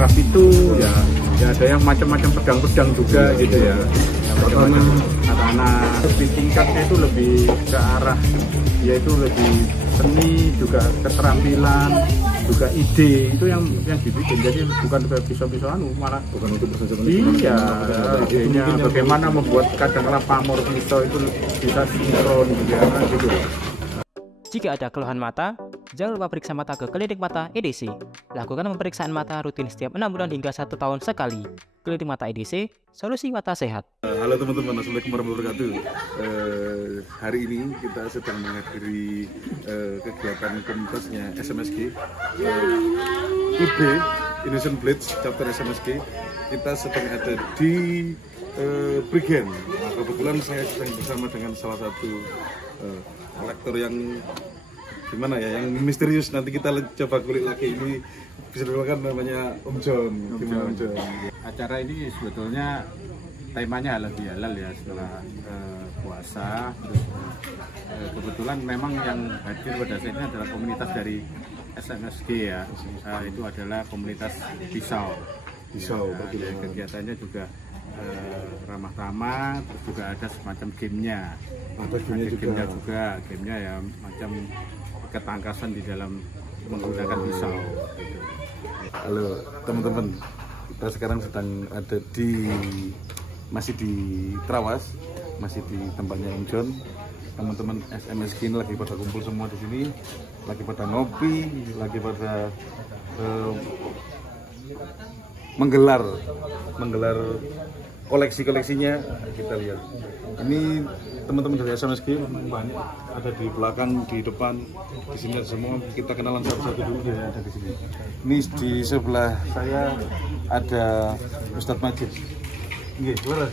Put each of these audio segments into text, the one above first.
aircraft itu ya, ada yang macam-macam pedang-pedang juga gitu ya, macam-macam anak-anak. Di tingkatnya itu lebih ke arah yaitu lebih seni, juga keterampilan, juga ide itu yang dibikin. Jadi bukan kayak pisau-pisauan, malah bukan untuk bersenjata. Iya, idenya bagaimana membuat kadang-kala pamor pisau itu bisa sinkron gitu. Jika ada keluhan mata, jangan lupa periksa mata ke Klinik Mata EDC. Lakukan pemeriksaan mata rutin setiap 6 bulan hingga 1 tahun sekali. Klinik Mata EDC, solusi mata sehat. Halo teman-teman, assalamualaikum warahmatullahi wabarakatuh. Hari ini kita sedang menghadiri kegiatan komunitasnya SMSG, IB Indonesian Blitz Chapter SMSG. Kita sedang ada di Prigen. Nah, kebetulan saya sedang bersama dengan salah satu kolektor yang gimana ya, yang misterius. Nanti kita coba kulik lagi. Ini bisa dibilang namanya Om John. Gimana Om John? Acara ini sebetulnya temanya halal bihalal ya, setelah puasa. Terus kebetulan memang yang hadir pada saat ini adalah komunitas dari SMSG ya. Itu adalah komunitas pisau. Ya, kegiatannya juga ramah-ramah, terus juga ada semacam gamenya. Gamenya ya macam ketangkasan di dalam menggunakan pisau. Halo teman-teman, kita sekarang sedang ada masih di Trawas, masih di tempatnya Om John. Teman-teman SMSG ini lagi pada kumpul semua di sini, lagi pada ngopi, lagi pada menggelar koleksinya. Kita lihat ini teman-teman dari SMSG banyak, ada di belakang, di depan, di sini ada semua. Kita kenalan satu-satu dulu ya, ada di sini. Ini di sebelah saya ada Ustadz Majid. Nggih, gimana?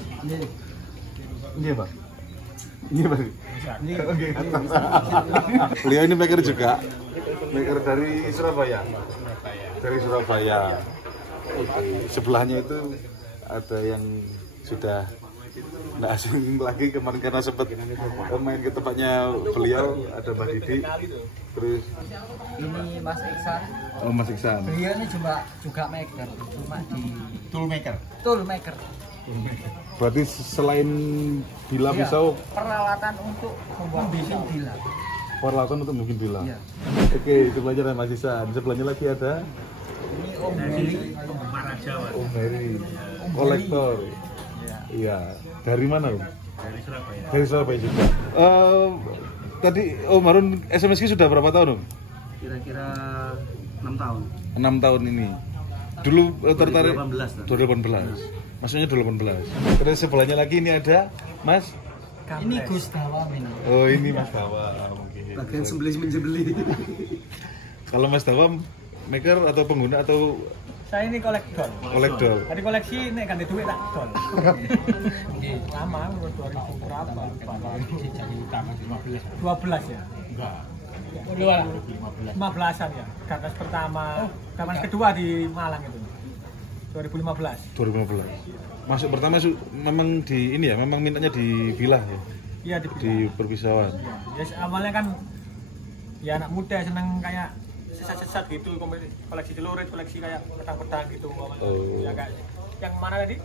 Nggih, Pak. Nggih, Pak. Oke. Beliau ini maker juga. Maker dari Surabaya. Dari Surabaya. Sebelahnya itu ada yang sudah nggak asing lagi kemarin karena sempat main ke tempatnya beliau, ada Mbak Didi, terus ini Mas Iksan. Oh, Mas Iksan. Beliau ini juga maker, cuma di tool maker. Berarti selain bila iya, pisau, peralatan untuk membuat bila. Peralatan untuk bikin bila. Iya. Oke, itu pelajaran Mas Iksan. Sebelahnya lagi ada Ini Om Heri. Om Heri, kolektor. Iya. Dari mana, Om? Dari Surabaya juga. Tadi Om Harun SMSG sudah berapa tahun, Om? Kira-kira 6 tahun. 6 tahun ini. Dulu tertarik 2018. Maksudnya 2018. Terus sebelahnya lagi ini ada Mas. Ini Gus Dawa ini. Oh, ini Mas Dawa mungkin. Bagian sembeli. Kalau Mas Dawa maker atau pengguna atau Saya ini kolektor. Tadi koleksi nek ganti duit tak dol. Lama umur 2000 berapa? 12 ya? Enggak. 15-an ya. Gagas pertama, gagas kedua di Malang itu. 2015. Masuk pertama memang di ini ya, memang mintanya di bilah ya. Iya di perpisauan. Ya, awalnya kan ya anak muda seneng kayak sesat gitu, koleksi celurit, koleksi kayak pedang-pedang gitu. Oh. Ya kayak yang mana tadi?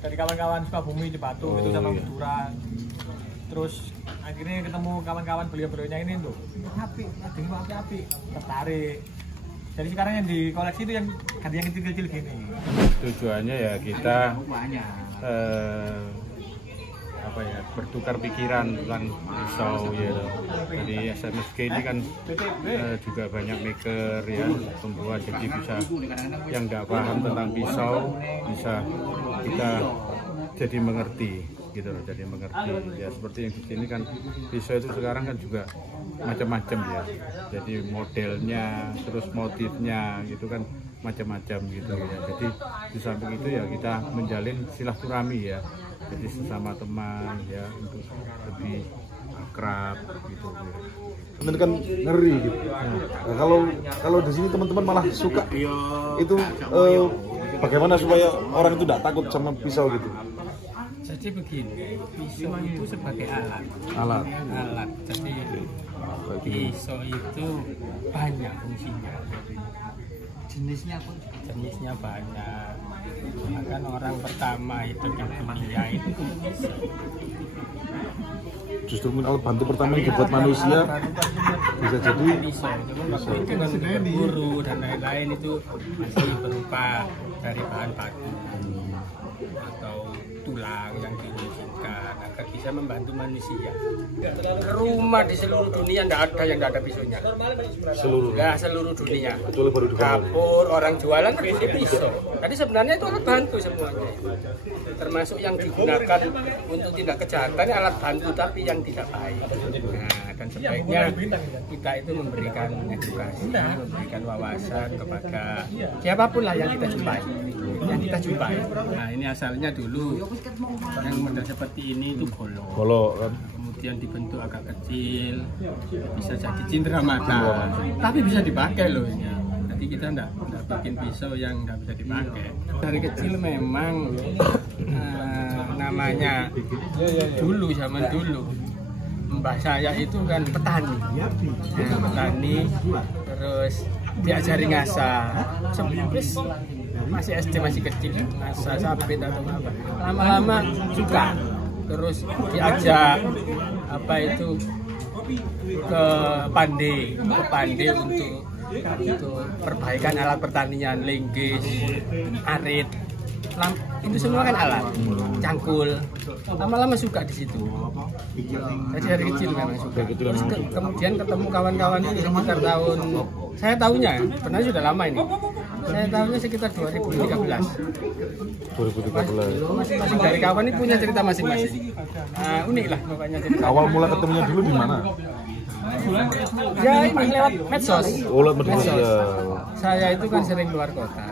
Dari kawan-kawan Sukabumi, Cibatu gitu sama Madura. Terus akhirnya ketemu kawan-kawan beliau-beliaunya ini tuh. Api, tertarik. Jadi sekarang yang di koleksi itu yang ganti yang kecil-kecil gini. Tujuannya ya kita bertukar pikiran tentang pisau ya. Jadi SMSG ini kan juga banyak maker ya, pembuat, jadi bisa yang nggak paham tentang pisau bisa kita jadi mengerti gitu loh, jadi mengerti ya. Seperti yang di sini kan pisau itu sekarang kan juga macam-macam ya, jadi modelnya terus motifnya gitu kan macam-macam gitu ya. Jadi di samping itu ya kita menjalin silaturahmi ya, jadi sesama teman ya, untuk lebih akrab gitu. Ini kan ngeri gitu. Nah, kalau di sini teman-teman malah suka itu bagaimana supaya orang itu tidak takut sama pisau gitu? Jadi begini, pisau itu sebagai alat. Jadi pisau itu banyak fungsinya. Jenisnya apa? Jenisnya banyak. Bahkan orang pertama itu di dunia itu pisau. Justru mungkin alat bantu pertama yang dibuat manusia bisa jadi Pisau. Cuma waktu itu kan berburu dan lain-lain itu masih berupa dari bahan baku atau tulang yang diizinkan agar bisa membantu manusia. Rumah di seluruh dunia tidak ada yang tidak ada pisaunya. Seluruh dunia. kecuali baru di Dapur orang jualan kan pakai pisau. Jadi sebenarnya itu alat bantu semuanya. Termasuk yang digunakan untuk tindak kejahatan alat bantu tapi yang tidak baik. Nah, dan sebaiknya kita itu memberikan edukasi, memberikan wawasan kepada siapapun lah yang kita jumpai. Nah, ini asalnya dulu yang model seperti ini itu golok kan. kemudian dibentuk agak kecil, bisa jadi cindera mata, tapi bisa dipakai loh ini. Jadi kita enggak bikin pisau yang enggak bisa dipakai. Dari kecil memang namanya dulu, zaman dulu mbah saya itu kan petani, terus diajari ngasah, masih SD masih kecil, ngasah sapit atau apa. Lama-lama suka, terus diajak ke Pandai untuk perbaikan alat pertanian, linggis, arit, itu semua kan alat, cangkul. Lama-lama suka di situ. Jadi dari kecil memang suka. Terus kemudian ketemu kawan-kawan ini sekitar tahun, saya tahunya, sebenarnya sudah lama ini. Saya tahunya sekitar 2013. Masing-masing dari kawan ini punya cerita masing-masing. Unik lah pokoknya cerita. Awal mula ketemunya dulu di mana? Ya ini lewat medsos. Lewat medsos ya. Saya itu kan sering keluar kota.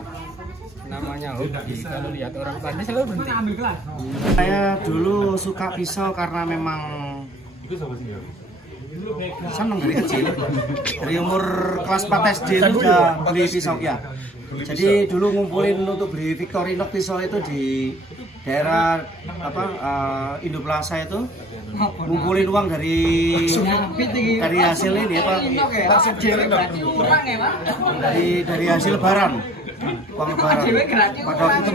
Namanya hobi, kalau lihat orang pandai selalu berhenti. Saya dulu suka pisau karena memang seneng dari kecil. Dari umur kelas 4 SD itu udah beli pisau ya. Jadi dulu ngumpulin untuk beli Victorinox pisau itu di daerah Indoplaza itu, ngumpulin uang dari hasil ini dari hasil lebaran, uang lebaran. Pada waktu itu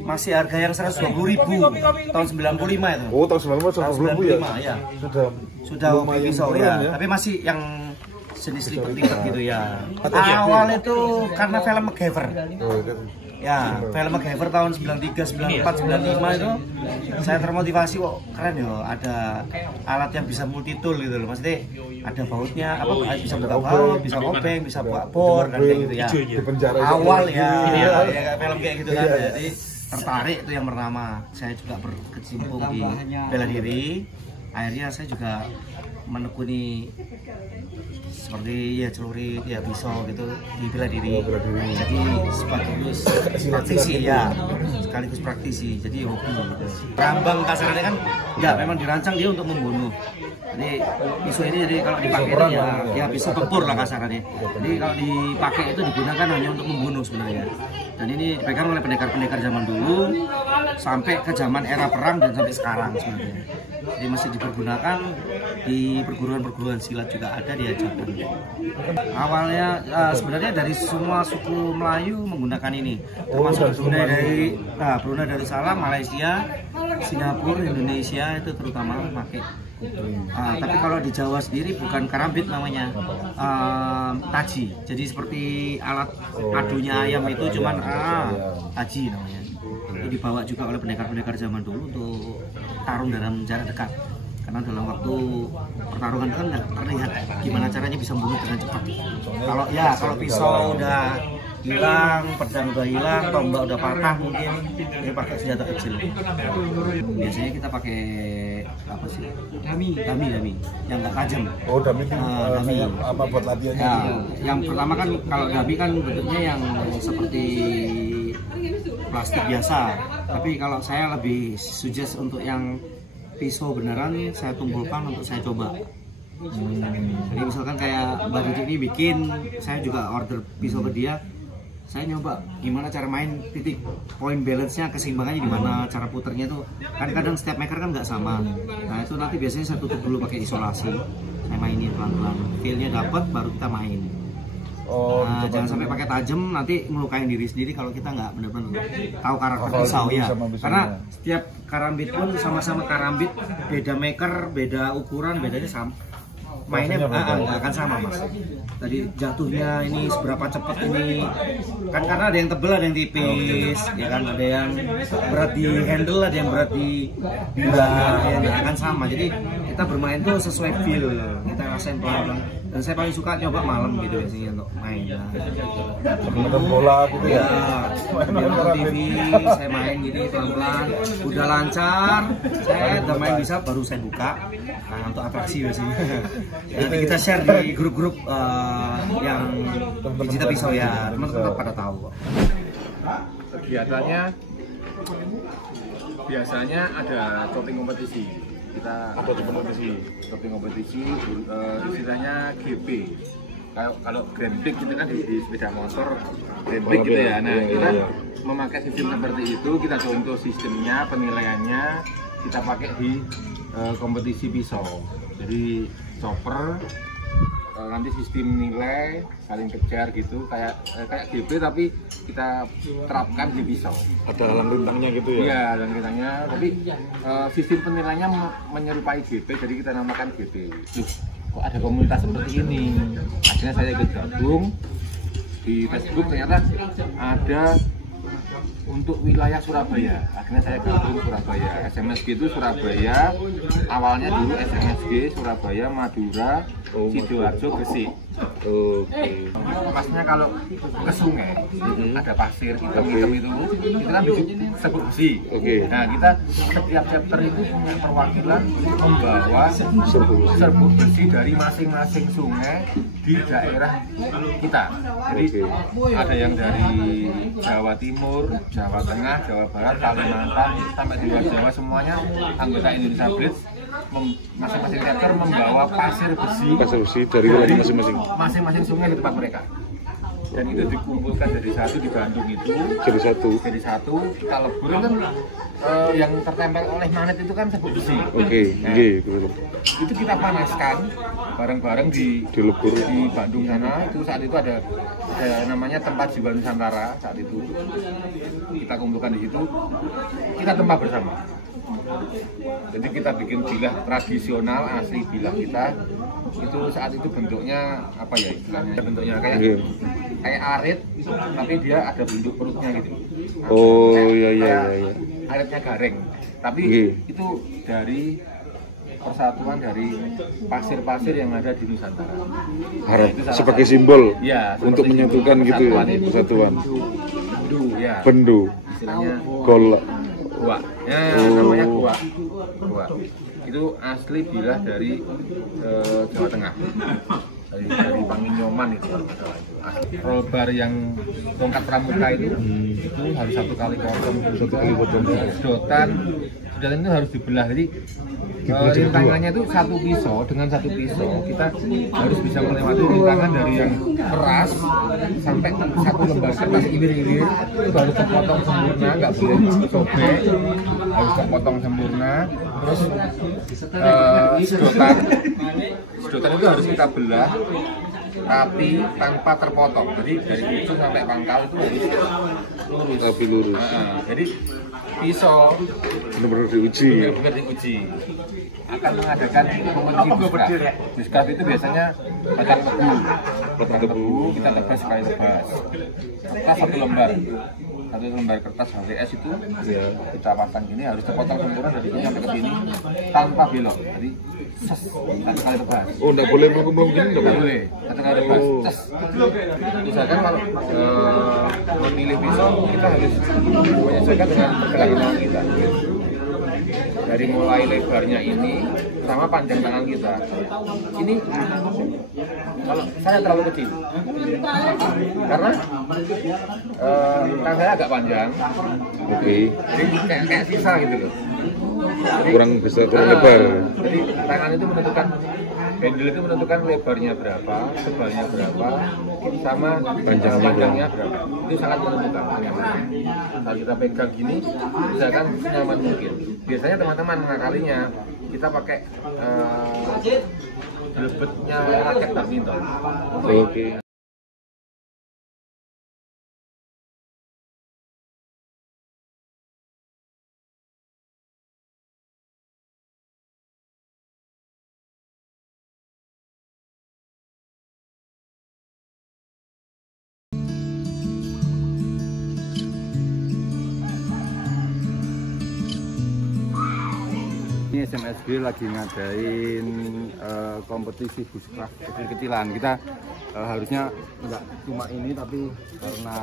masih harga yang 120.000 tahun 95 itu. Oh, tahun 95 ya. Sudah hobi pisau ya. Tapi masih yang jenis lipat-lipat gitu ya. Awal itu karena film MacGyver. Ya, film MacGyver tahun 93, 94, 95 itu saya termotivasi, kok keren ya, ada alat yang bisa multi tool gitu loh. Maksudnya ada bautnya, bisa buka baut, bisa obeng, bisa buka bor kan kayak gitu ya. Awal ya kayak film kayak gitu kan. Jadi tertarik itu yang pertama. Saya juga berkecimpung di bela diri. Akhirnya saya juga menekuni seperti ya celurit, ya pisau gitu di bela diri. Jadi sekaligus praktisi ya, sekaligus praktisi. Jadi hobi gitu. Rambang kasarnya kan ya memang dirancang dia untuk membunuh. Jadi pisau ini jadi kalau dipakai ini ya pisau tempur lah kasarnya. Jadi kalau dipakai itu digunakan hanya untuk membunuh sebenarnya. Dan ini dipegang oleh pendekar-pendekar zaman dulu sampai ke zaman era perang dan sampai sekarang sebenarnya. Jadi masih dipergunakan di perguruan-perguruan silat juga ada diajarkan. Awalnya sebenarnya dari semua suku Melayu menggunakan ini, termasuk Brunei Darussalam, Malaysia, Singapura, Indonesia itu terutama pakai. Tapi kalau di Jawa sendiri bukan karambit namanya, taji. Jadi seperti alat adunya ayam itu cuman taji namanya. Itu dibawa juga oleh pendekar-pendekar zaman dulu untuk tarung dalam jarak dekat. Karena dalam waktu pertarungan kan nggak terlihat gimana caranya bisa membunuh dengan cepat. Kalau pisau udah hilang, pedang udah hilang, tombak udah patah mungkin dia pakai senjata kecil. Biasanya kita pakai apa sih? Dami yang nggak tajam. Oh, dami apa buat latihannya? Ya, yang pertama kan kalau dami kan bentuknya yang seperti plastik biasa. Tapi kalau saya lebih suggest untuk yang pisau beneran saya tumpulkan untuk saya coba. Jadi misalkan kayak Mbak Didi ini bikin, saya juga order pisau ke dia. Saya nyoba gimana cara main titik point balance-nya, keseimbangannya gimana, cara puternya itu kan kadang setiap maker kan nggak sama. Nah itu nanti biasanya saya tutup dulu pakai isolasi, saya mainin pelan-pelan, feel-nya dapat baru kita main. Nah, jangan sampai pakai tajam nanti ngelukain diri sendiri kalau kita nggak benar-benar tahu karakter pisau ya. Karena setiap karambit pun sama-sama karambit, beda maker, beda ukuran, bedanya sama. Mainnya nggak akan sama mas. Tadi jatuhnya ini seberapa cepat ini kan karena ada yang tebel ada yang tipis ya kan, ada yang berat di handle ada yang berat di bilah ya nggak akan sama. Jadi kita bermain tuh sesuai feel, kita rasain pelan-pelan. Dan saya paling suka nyoba malam gitu biasanya untuk main. Nonton bola gitu ya. Nonton TV, saya main gini pelan-pelan, udah lancar, saya udah main bisa baru saya buka. Nah untuk atraksi biasanya. Nanti kita share di grup-grup yang digital pisau ya, teman-teman pada tahu. Kegiatannya biasanya ada chopping kompetisi. Kita ada chopping kompetisi, istilahnya GP. Kalau Grand Prix gitu kan di sepeda motor Grand Prix gitu ya. Nah kita memakai sistem seperti itu, kita contoh sistemnya, penilaiannya kita pakai di kompetisi pisau. Jadi chopper, nanti sistem nilai saling kejar gitu, kayak GP tapi kita terapkan di pisau. Ada alam rintangnya gitu ya? Iya, alam rintangnya, tapi sistem penilaiannya menyerupai GP, jadi kita namakan GP. Kok ada komunitas seperti ini? Akhirnya saya ikut gabung di Facebook, ternyata ada untuk wilayah Surabaya. Akhirnya saya gabung Surabaya. SMSG itu Surabaya, awalnya dulu SMSG Surabaya, Madura, Sidoarjo, Gresik. Pasnya kalau ke sungai ada pasir hitam-hitam itu kan disebut besi. Nah kita setiap chapter itu punya perwakilan membawa serbu besi dari masing-masing sungai di daerah kita. Jadi ada yang dari Jawa Timur, Jawa Tengah, Jawa Barat, Kalimantan sampai di luar Jawa, semuanya anggota Indonesia Blitz. Masing-masing chapter membawa pasir besi dari wilayah masing-masing sungai di tempat mereka, dan itu dikumpulkan jadi satu di Bandung itu jadi satu kita lebur kan yang tertempel oleh magnet itu kan sebut besi. Itu kita panaskan bareng-bareng di lebur di Bandung sana. Itu saat itu ada namanya tempat jiwa Nusantara. Saat itu kita kumpulkan di situ, kita tempa bersama. Jadi kita bikin bilah tradisional asli bilah kita itu saat itu bentuknya apa ya istilahnya, bentuknya kayak arit tapi dia ada bentuk perutnya gitu. Aritnya garing tapi itu dari persatuan dari pasir-pasir yang ada di Nusantara. Sebagai simbol ya, untuk menyatukan gitu ya, persatuan. Bendu istilahnya golak. Gua, ya namanya gua. Itu asli bilah dari Jawa Tengah, dari Panginyoman itu kalau nggak salah itu. Roll bar yang tongkat pramuka itu harus satu kali potong. Sedotan itu harus dibelah. Jadi rintangannya itu satu pisau dengan satu pisau kita harus bisa melewati rintangan dari yang keras sampai satu lembar kertas ilir-ilir itu harus terpotong sempurna, nggak boleh sobek, harus terpotong sempurna. Terus sedotan itu harus kita belah tapi tanpa terpotong. Jadi dari ujung sampai pangkal itu harus lurus. Tapi lurus. Jadi pisau benar-benar diuji. Akan mengadakan kompetisi diskat itu biasanya batang tebu kita tebas sekali tebas. Kita satu lembar kertas HVS itu kita pasang gini harus terpotong sempurna dari sini sampai ke sini tanpa belok. Jadi satu kali tebas. Enggak boleh melengkung gini, enggak boleh. Satu kali tebas. Misalkan kalau memilih pisau kita harus menyesuaikan dengan pergerakan tangan kita. Dari mulai lebarnya ini sama panjang tangan kita. Ini kalau saya terlalu kecil karena tangan saya agak panjang. Jadi kayak sisa gitu loh. Jadi, kurang besar, kurang lebar. Jadi tangan itu menentukan, handle itu menentukan lebarnya berapa, tebalnya berapa, sama panjangnya berapa. Itu sangat menentukan. Kalau kita pegang gini, misalkan senyaman mungkin. Biasanya teman-teman mengakalinya kita pakai jelebetnya raket badminton. ini SMSG lagi ngadain kompetisi bushcraft kecil-kecilan. Kita harusnya nggak cuma ini, tapi karena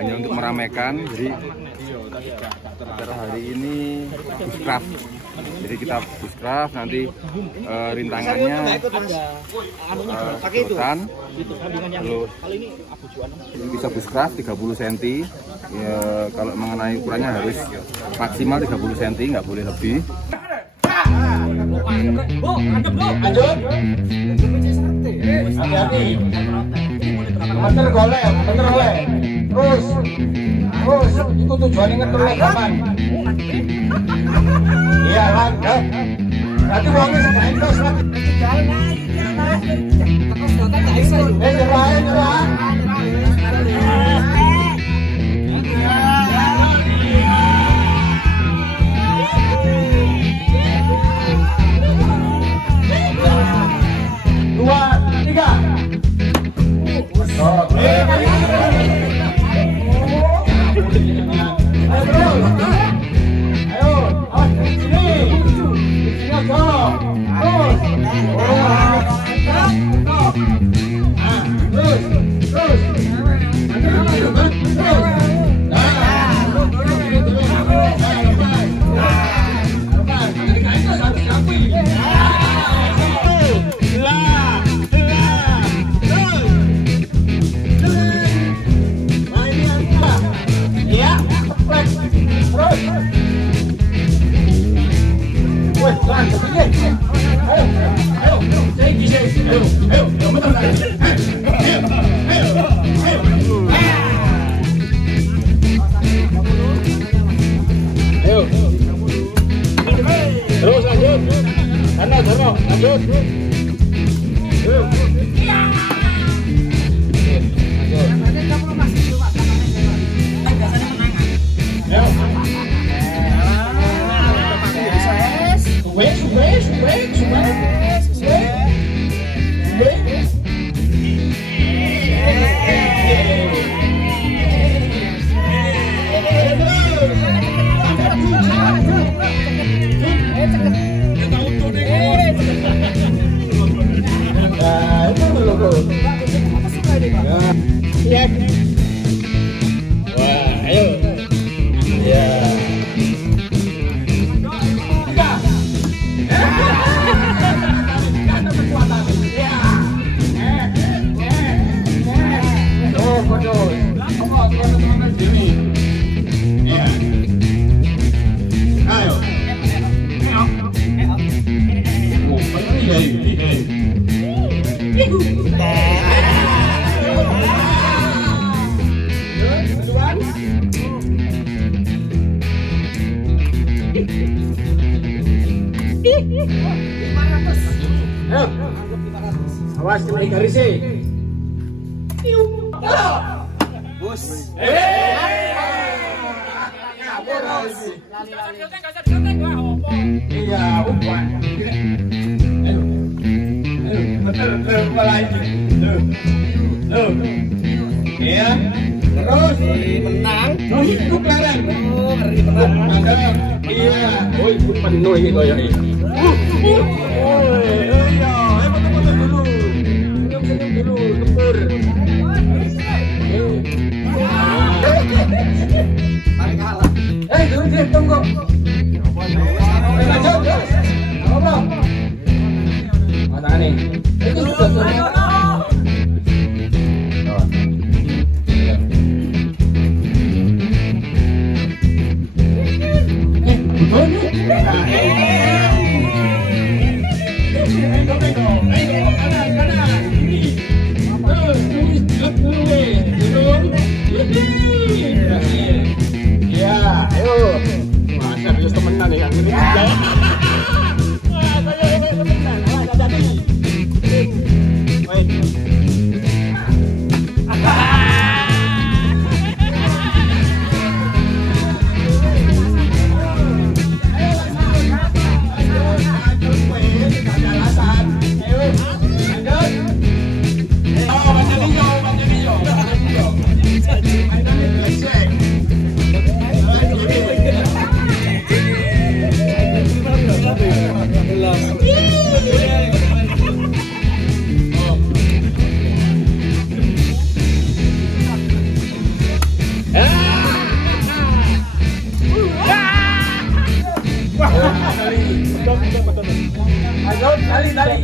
hanya untuk meramaikan, jadi acara hari ini bushcraft. Jadi kita bushcraft, nanti rintangannya sedotan, lalu bisa bushcraft 30 cm. Ya, kalau mengenai ukurannya harus maksimal 30 cm, nggak boleh lebih. Hati-hati. Bener golek, bener golek. Terus, itu tujuannya ngetulek kapan? Iya, lanjut. Nanti uangnya sebaik terus lagi. Nyerah. Terus lanjut. Lanjut. Wah, ayo. Ya. Awas kembali garisnya. Bus. Iya, bukan. Iya. Terus menang. Terus itu keren. Ngeri menang. Iya. Oh, itu penuh ini kayak ini. Tunggu. Mana nih? Itu sudah. Ayo. Ayo, tali.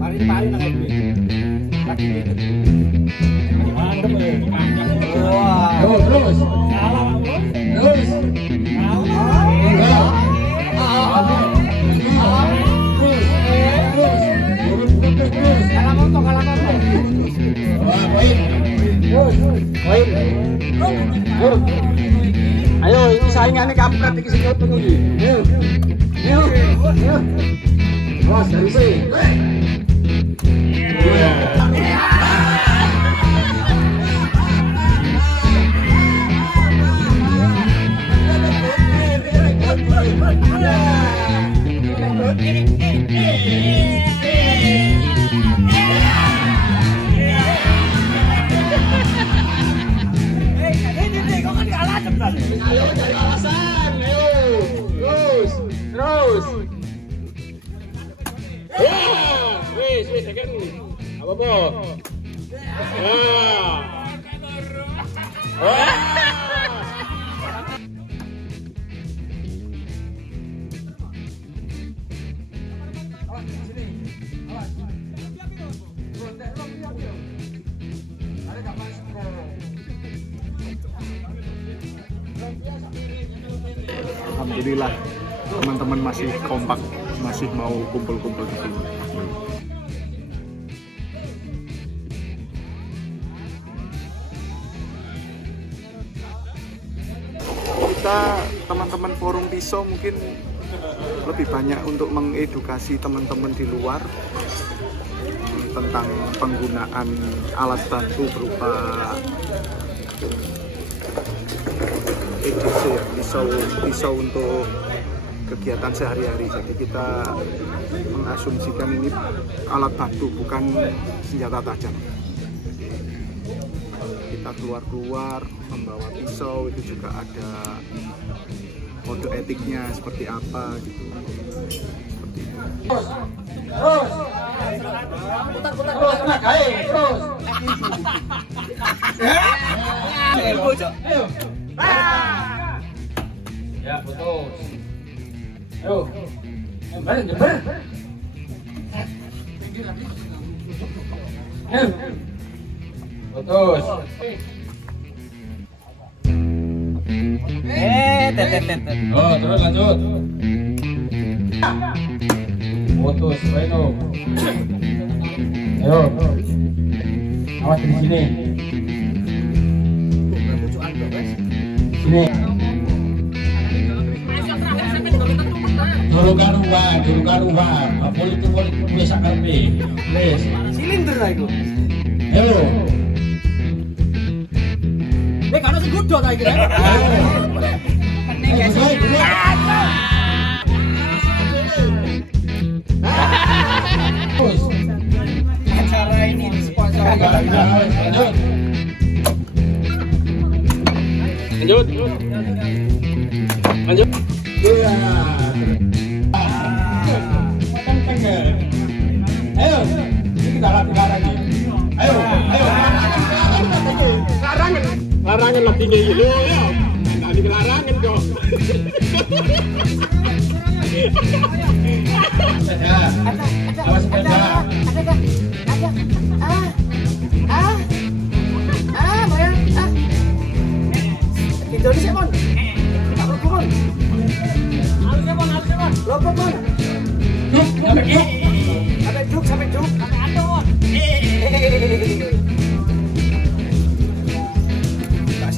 Pari-pari nak kayak gini. Mantap ya. Wah. Terus. Ayo, ini saingannya kampret iki sing ketemu iki. Yuk. Bos, dari sini. Ayo cari alasan, ayo. Terus. Wis, kan. Apa? Alhamdulillah teman-teman masih kompak, masih mau kumpul-kumpul di sini. Kita teman-teman forum pisau mungkin lebih banyak untuk mengedukasi teman-teman di luar tentang penggunaan alat bantu berupa EDC ya, pisau untuk kegiatan sehari-hari. Jadi kita mengasumsikan ini alat bantu, bukan senjata tajam. Kita keluar membawa pisau itu juga ada kode etiknya seperti apa gitu. Seperti itu. Terus. Ya, putus. Ayo. Jember. Putus. Oh, terus lanjut. Putus, Reno. Ayo. Awas di sini. Sini. Juru-garuhan. Politik bisa karpi. Please. Silinder lah itu. Ayo. Kalau si gudo ta iki. Acara ini disponsori. Lanjut. Iya. Ayo, ini darah ini. Ayo. Larangan lah tinggi gitu ya. Enggak ada larangan kok. Awas sepeda. Gitu sih, Mon.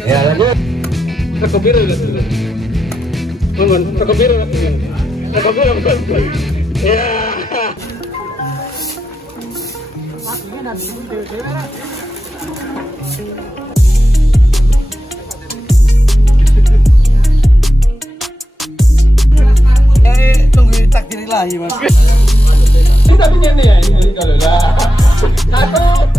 Ya lanjut. Teko biru kan. Teko biru. Teko biru. Ya. Tunggu takdir ilahi mas. Kita punya nih ya ini kalau lah. Satu.